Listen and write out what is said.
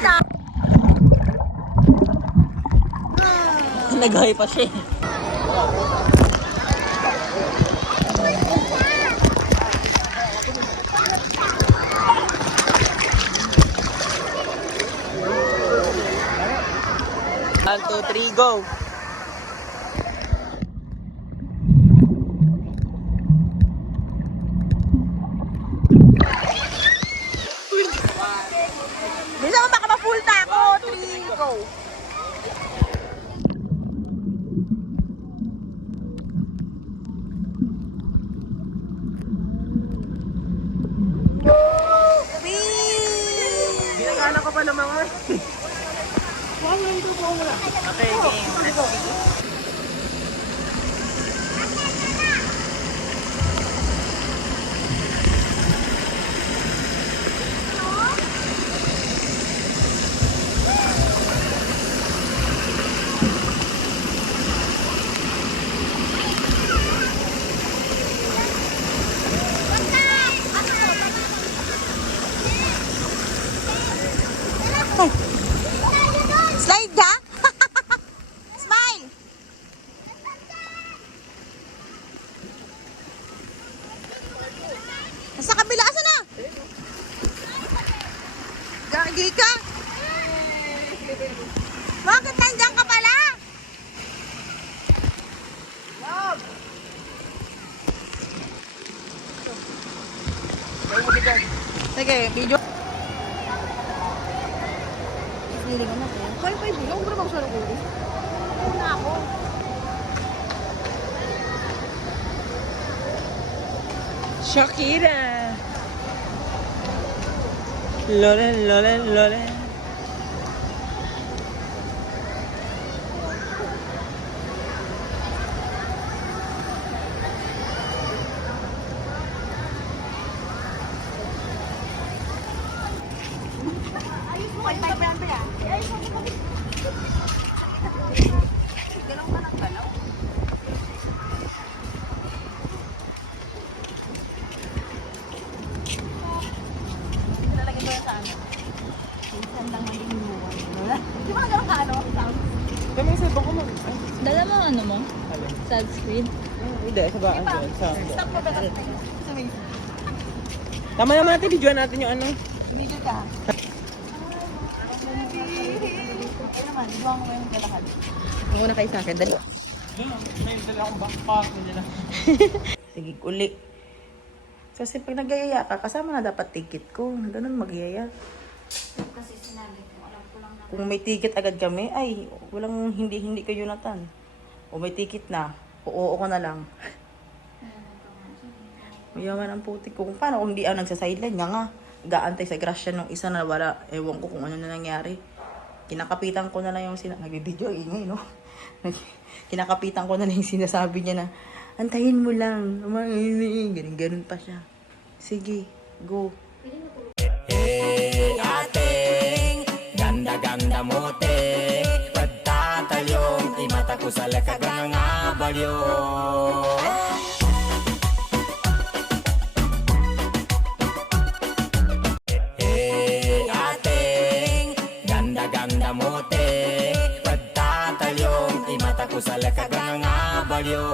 na. Nagay pa siya. One, two, three, go! Bisa mo baka mapulta ako. 3, go. Ginagana ko pa naman nga. Okay, game. Let's go. Slide ka? Smile! Nasa kabila, asa na? Gagi ka? Bakit nandiyan ka pala? Sige, video. Hindi ko na kaya. Wi-Fi mo, huwag mo na magsarap ulit. Huwag na ako. Shakira! Lolen, lolen, lolen. Ayos mo, Wi-Fi pa yan ba yan? Ayos mo, galaw ka ng galaw. Nilalagay ko yan sa ano? Minsan lang maninuwan. Di ba nagalaw ka ano? Kami sa ibang ko mag... Dala mo ano mo? Sunscreen? Hindi, sa baan dyan. Stop mo ba kasi? Suming. Tama naman natin, videoan natin yung ano. Video ka. Ay naman, buwang mo yung galakad. Muna kayo sa akin, dali. May dala akong backpack nila. Sige, uli. Kasi pag nagyayaya ka, kasama na dapat ticket ko. Ganun magyaya. Kasi sinabi ko, alam ko lang na. Kung may ticket agad kami, ay, walang hindi kayo Jonathan. O may ticket na, oo ko na lang. Mayaman ang putik ko. Kung paano kung hindi ako nagsasideline nga. Gaantay sa grasya nung isa na wala. Ewan ko kung ano na nangyari. Kinakapitan ko na lang yung nagbibideo, ingay, no? Kinakapitan ko na lang yung sinasabi niya na, antayin mo lang. Ganun pa siya. Sige, go. Hey, ating ganda-ganda mo, te. Pagtatalyong, imata ko sa lakagang abalyo. Ganda mo, te. Pagtatalyong, imata ko sa lakagang abalyo.